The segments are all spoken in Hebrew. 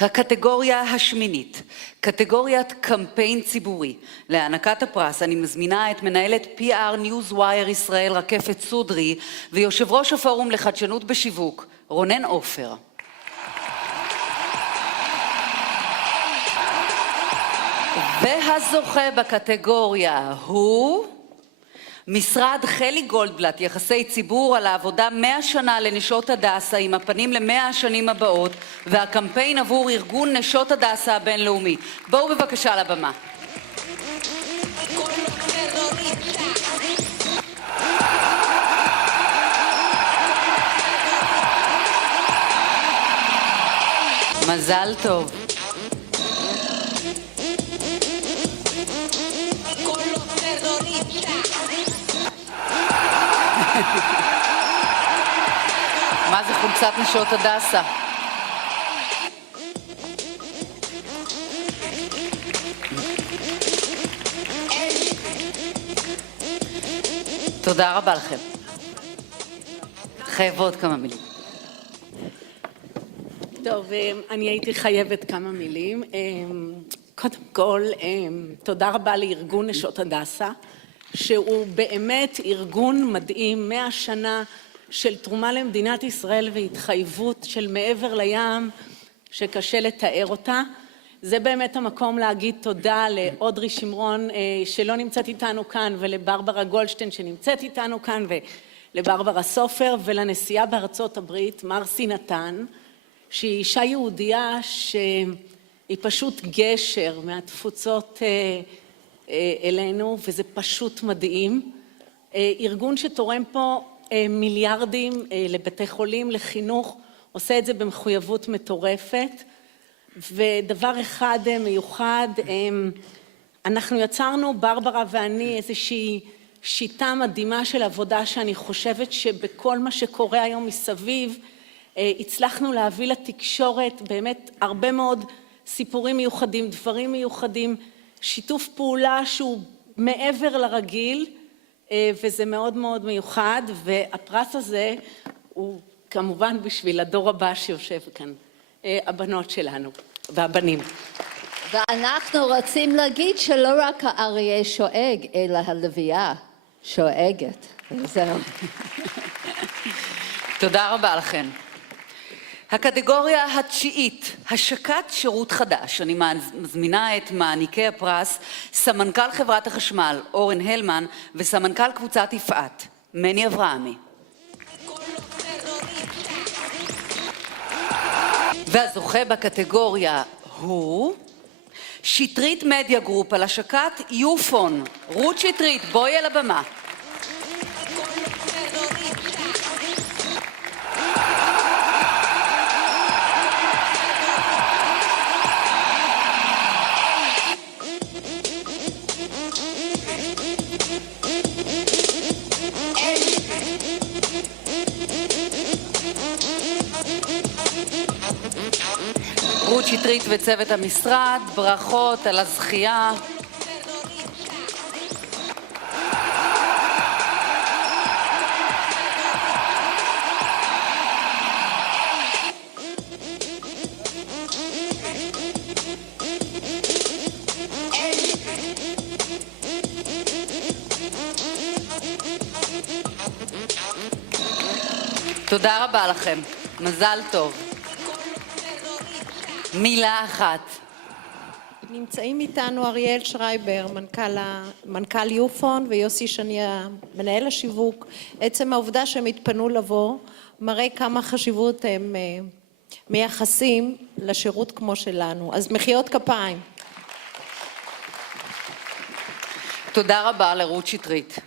הקטגוריה השמינית, קטגוריית קמפיין ציבורי. להענקת הפרס אני מזמינה את מנהלת PR Newswire ישראל רקפת סודרי ויושב ראש הפורום לחדשנות בשיווק רונן עופר. והזוכה בקטגוריה הוא משרד חלי גולדבלט, יחסי ציבור, על העבודה 100 שנה לנשות הדסה עם הפנים ל100 השנים הבאות והקמפיין עבור ארגון נשות הדסה הבינלאומי. בואו בבקשה לבמה. מזל טוב. מה זה חולצת נשות הדסה? תודה רבה לכם. חייבות כמה מילים. טוב, אני הייתי חייבת כמה מילים. קודם כל, תודה רבה לארגון נשות הדסה, שהוא באמת ארגון מדהים, 100 שנה של תרומה למדינת ישראל והתחייבות של מעבר לים שקשה לתאר אותה. זה באמת המקום להגיד תודה לאודרי שמרון שלא נמצאת איתנו כאן, ולברברה גולדשטיין שנמצאת איתנו כאן, ולברברה סופר, ולנשיאה בארצות הברית מרסי נתן, שהיא אישה יהודייה שהיא פשוט גשר מהתפוצות אלינו, וזה פשוט מדהים. ארגון שתורם פה מיליארדים לבתי חולים, לחינוך, עושה את זה במחויבות מטורפת. ודבר אחד מיוחד, אנחנו יצרנו, ברברה ואני, איזושהי שיטה מדהימה של עבודה שאני חושבת שבכל מה שקורה היום מסביב, הצלחנו להביא לתקשורת באמת הרבה מאוד סיפורים מיוחדים, דברים מיוחדים, שיתוף פעולה שהוא מעבר לרגיל, וזה מאוד מאוד מיוחד, והפרס הזה הוא כמובן בשביל הדור הבא שיושב כאן, הבנות שלנו והבנים. ואנחנו רוצים להגיד שלא רק האריה שואג, אלא הלוויה שואגת. זהו. תודה רבה לכם. הקטגוריה התשיעית, השקת שירות חדש. אני מזמינה את מעניקי הפרס, סמנכ"ל חברת החשמל אורן הלמן וסמנכ"ל קבוצת יפעת מני אברהמי. והזוכה בקטגוריה הוא שטרית מדיה גרופ על השקת יופון. רות שטרית, בואי אל הבמה. רות שטרית וצוות המשרד, ברכות על הזכייה. תודה רבה לכם. מזל טוב. מילה אחת. נמצאים איתנו אריאל שרייבר, מנכ"ל יופון, ויוסי שניה, מנהל השיווק. עצם העובדה שהם התפנו לבוא, מראה כמה חשיבות הם מייחסים לשירות כמו שלנו. אז מחיאות כפיים. תודה רבה לרות שטרית.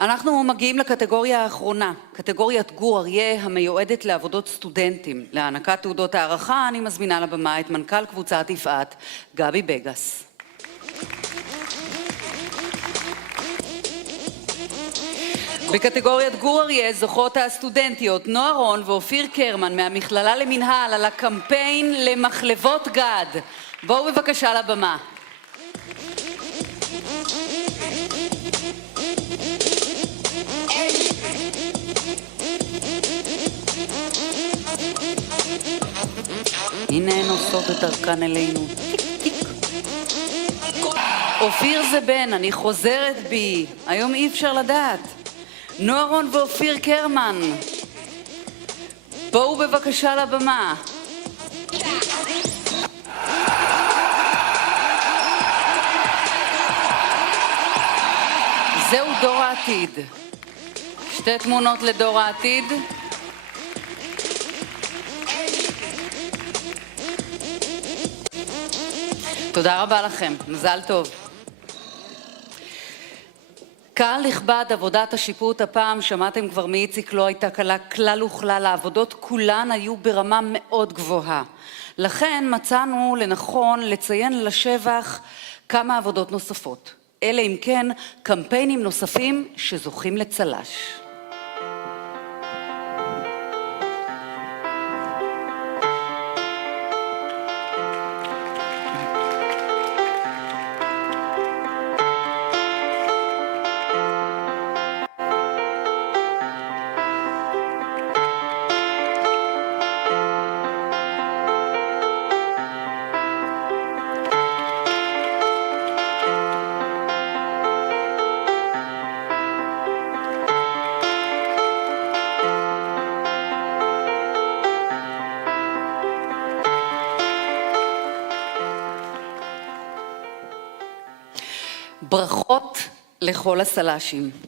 אנחנו מגיעים לקטגוריה האחרונה, קטגוריית גור אריה המיועדת לעבודות סטודנטים. להענקת תעודות הערכה אני מזמינה לבמה את מנכ"ל קבוצת יפעת, גבי בגס. בקטגוריית גור אריה זוכות הסטודנטיות נועה רון ואופיר קרמן מהמכללה למנהל על הקמפיין למחלבות גד. בואו בבקשה לבמה. הנה הן עושות את דרכן אלינו. טיק טיק. אופיר זה בן, אני חוזרת בי. היום אי אפשר לדעת. נועה רון ואופיר קרמן. בואו בבקשה לבמה. זהו דור העתיד. שתי תמונות לדור העתיד. תודה רבה לכם, מזל טוב. קהל נכבד, עבודת השיפוט הפעם, שמעתם כבר מאיציק, לא הייתה קלה כלל וכלל, העבודות כולן היו ברמה מאוד גבוהה. לכן מצאנו לנכון לציין לשבח כמה עבודות נוספות. אלה אם כן קמפיינים נוספים שזוכים לצל"ש. ברכות לכל הסל"שים.